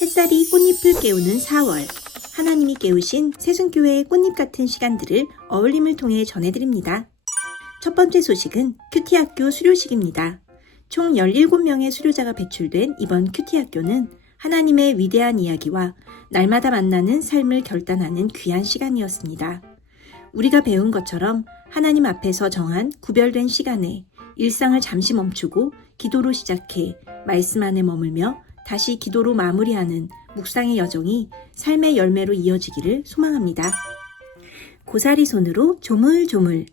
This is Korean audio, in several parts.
햇살이 꽃잎을 깨우는 4월. 하나님이 깨우신 세순교회의 꽃잎 같은 시간들을 어울림을 통해 전해드립니다. 첫 번째 소식은 큐티 학교 수료식입니다. 총 17명의 수료자가 배출된 이번 큐티 학교는 하나님의 위대한 이야기와 날마다 만나는 삶을 결단하는 귀한 시간이었습니다. 우리가 배운 것처럼 하나님 앞에서 정한 구별된 시간에 일상을 잠시 멈추고 기도로 시작해 말씀 안에 머물며 다시 기도로 마무리하는 묵상의 여정이 삶의 열매로 이어지기를 소망합니다. 고사리 손으로 조물조물.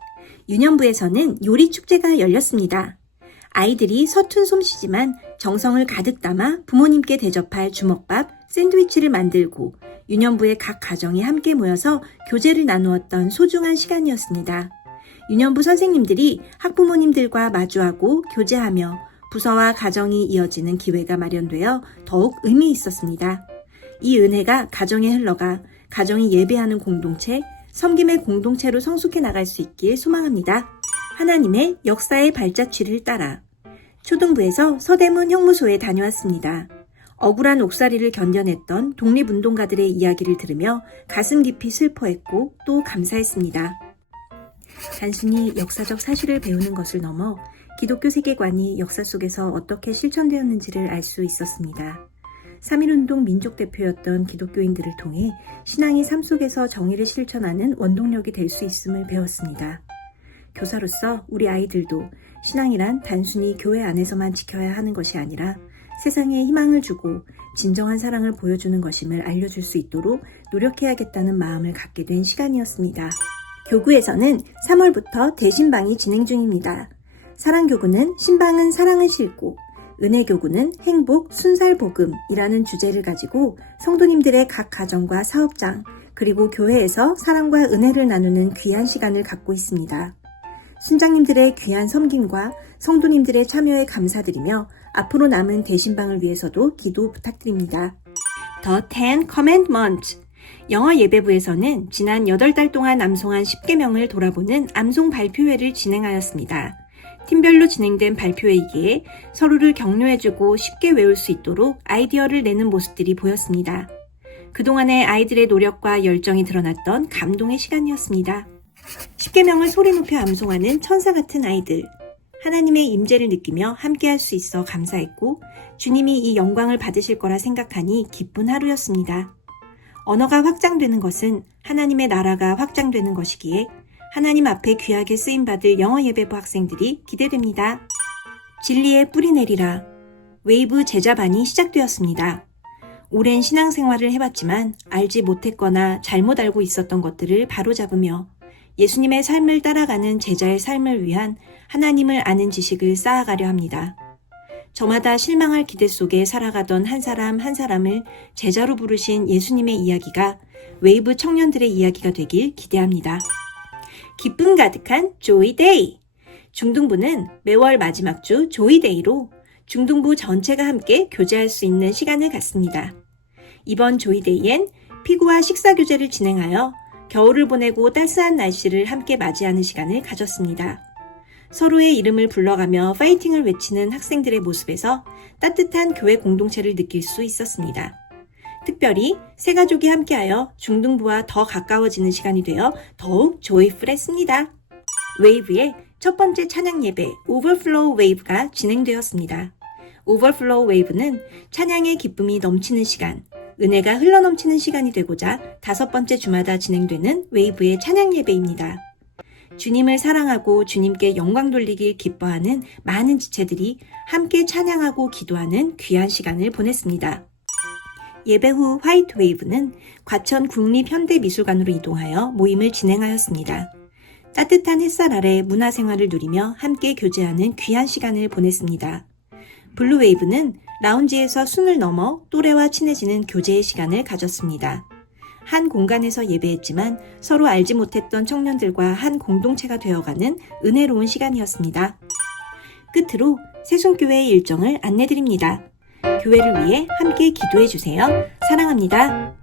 유년부에서는 요리 축제가 열렸습니다. 아이들이 서툰 솜씨지만 정성을 가득 담아 부모님께 대접할 주먹밥, 샌드위치를 만들고 유년부의 각 가정이 함께 모여서 교제를 나누었던 소중한 시간이었습니다. 유년부 선생님들이 학부모님들과 마주하고 교제하며 부서와 가정이 이어지는 기회가 마련되어 더욱 의미 있었습니다. 이 은혜가 가정에 흘러가 가정이 예배하는 공동체, 섬김의 공동체로 성숙해 나갈 수 있길 소망합니다. 하나님의 역사의 발자취를 따라 초등부에서 서대문 형무소에 다녀왔습니다. 억울한 옥살이를 견뎌냈던 독립운동가들의 이야기를 들으며 가슴 깊이 슬퍼했고 또 감사했습니다. 단순히 역사적 사실을 배우는 것을 넘어 기독교 세계관이 역사 속에서 어떻게 실천되었는지를 알 수 있었습니다. 3.1운동 민족 대표였던 기독교인들을 통해 신앙이 삶 속에서 정의를 실천하는 원동력이 될 수 있음을 배웠습니다. 교사로서 우리 아이들도 신앙이란 단순히 교회 안에서만 지켜야 하는 것이 아니라 세상에 희망을 주고 진정한 사랑을 보여주는 것임을 알려줄 수 있도록 노력해야겠다는 마음을 갖게 된 시간이었습니다. 교구에서는 3월부터 대신방이 진행 중입니다. 사랑교구는 신방은 사랑을 싣고 은혜교구는 행복, 순살복음이라는 주제를 가지고 성도님들의 각 가정과 사업장, 그리고 교회에서 사랑과 은혜를 나누는 귀한 시간을 갖고 있습니다. 순장님들의 귀한 섬김과 성도님들의 참여에 감사드리며 앞으로 남은 대신방을 위해서도 기도 부탁드립니다. The Ten Commandments 영어 예배부에서는 지난 8달 동안 암송한 10개명을 돌아보는 암송 발표회를 진행하였습니다. 팀별로 진행된 발표회이기에 서로를 격려해주고 쉽게 외울 수 있도록 아이디어를 내는 모습들이 보였습니다. 그동안의 아이들의 노력과 열정이 드러났던 감동의 시간이었습니다. 10개명을 소리 높여 암송하는 천사 같은 아이들. 하나님의 임재를 느끼며 함께할 수 있어 감사했고 주님이 이 영광을 받으실 거라 생각하니 기쁜 하루였습니다. 언어가 확장되는 것은 하나님의 나라가 확장되는 것이기에 하나님 앞에 귀하게 쓰임받을 영어 예배부 학생들이 기대됩니다. 진리의 뿌리 내리라. 웨이브 제자반이 시작되었습니다. 오랜 신앙생활을 해봤지만 알지 못했거나 잘못 알고 있었던 것들을 바로잡으며 예수님의 삶을 따라가는 제자의 삶을 위한 하나님을 아는 지식을 쌓아가려 합니다. 저마다 실망할 기대 속에 살아가던 한 사람 한 사람을 제자로 부르신 예수님의 이야기가 웨이브 청년들의 이야기가 되길 기대합니다. 기쁨 가득한 조이데이! 중등부는 매월 마지막 주 조이데이로 중등부 전체가 함께 교제할 수 있는 시간을 갖습니다. 이번 조이데이엔 피구와 식사 교제를 진행하여 겨울을 보내고 따스한 날씨를 함께 맞이하는 시간을 가졌습니다. 서로의 이름을 불러가며 파이팅을 외치는 학생들의 모습에서 따뜻한 교회 공동체를 느낄 수 있었습니다. 특별히 세 가족이 함께하여 중등부와 더 가까워지는 시간이 되어 더욱 조이풀했습니다. 웨이브의 첫 번째 찬양 예배 오버플로우 웨이브가 진행되었습니다. 오버플로우 웨이브는 찬양의 기쁨이 넘치는 시간, 은혜가 흘러넘치는 시간이 되고자 다섯 번째 주마다 진행되는 웨이브의 찬양 예배입니다. 주님을 사랑하고 주님께 영광 돌리길 기뻐하는 많은 지체들이 함께 찬양하고 기도하는 귀한 시간을 보냈습니다. 예배 후 화이트 웨이브는 과천 국립현대미술관으로 이동하여 모임을 진행하였습니다. 따뜻한 햇살 아래 문화생활을 누리며 함께 교제하는 귀한 시간을 보냈습니다. 블루 웨이브는 라운지에서 숨을 넘어 또래와 친해지는 교제의 시간을 가졌습니다. 한 공간에서 예배했지만 서로 알지 못했던 청년들과 한 공동체가 되어가는 은혜로운 시간이었습니다. 끝으로 세순교회의 일정을 안내드립니다. 교회를 위해 함께 기도해 주세요. 사랑합니다.